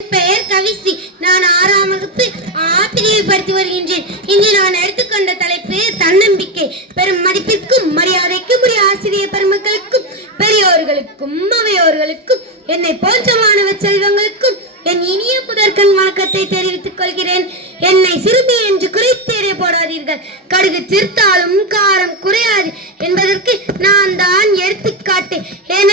பெயர் கவிஸ்ரீ நான் ஆறாம் வகுப்பு ஆசிரியை படித்து வருகின்றேன். இன்று நான் எடுத்துக்கொண்ட தலைப்பு தன்னம்பிக்கை. பெரும் மதிப்பிற்கும் மரியாதைக்கும் உரிய ஆசிரியர் பெருமக்களுக்கும் பெரியோர்களுக்கும் அவையோர்களுக்கும் என்னை போன்ற மாணவ செல்வங்களுக்கும் என் இனிய புதற்கண் வணக்கத்தை தெரிவித்துக் கொள்கிறேன். என்னை சிறுமி என்று குறைத்தேறே போடாதீர்கள். கடுகு சிறுத்தாலும் காரம் குறையாது என்பதற்கு நான் தான் எடுத்துக்காட்டு. என்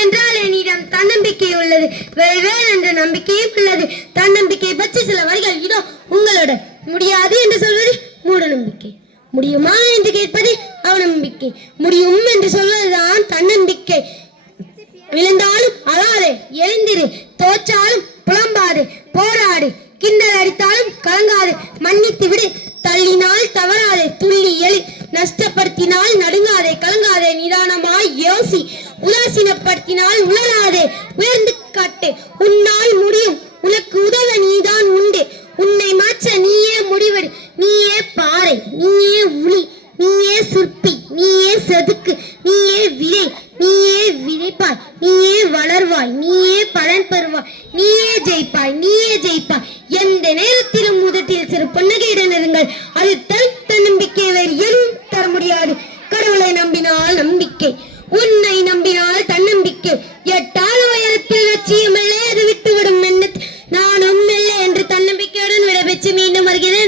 உள்ளது வேல் என்ற நம்பிக்கையும் உள்ளது. தன்னம்பிக்கை பற்றி சில வரிகள் இதோ உங்களோட முடியாது என்று சொல்வது மூட நம்பிக்கை. முடியுமா என்று கேட்பது அவநம்பிக்கை. முடியும் என்று சொல்வதுதான் தன்னம்பிக்கை. விழுந்தாலும் அழாதே எழுந்திரு தோற்றாலும் புலம்பாது போராடு கிண்டல் அடித்தாலும் கலங்காது மன்னித்து விடு தள்ளினால் தவறாதே துள்ளி எழு நஷ்டப்படுத்தினால் நடுங்காதே கலங்காதே நிதானமாய் யோசி உதாசீனப்படுத்தினால் உளராதே உயர்ந்து காட்டு உன்னால் முடியும். உனக்கு உதவ நீதான் உண்டு. உன்னை மாற்ற நீயே முடிவெடு. நீயே பாறை. நீயே உளி. நீயே சிற்பி. நீயே செதுக்கு. நீயே விதை. நீயே விதைப்பாய். நீயே வளர்வாய். நீயே பலன் பெறுவாய். நீயே ஜெயிப்பாய். நீயே ஜெயிப்பாய். எந்த நேரத்திலும் முதட்டில் சிறு புன்னகையுடன் இருங்கள். அது தன் தன்னம்பிக்கை வேறு எதுவும் தர முடியாது. கடவுளை நம்பினால் நம்பிக்கை. உன் மீண்டும் வருகிறது.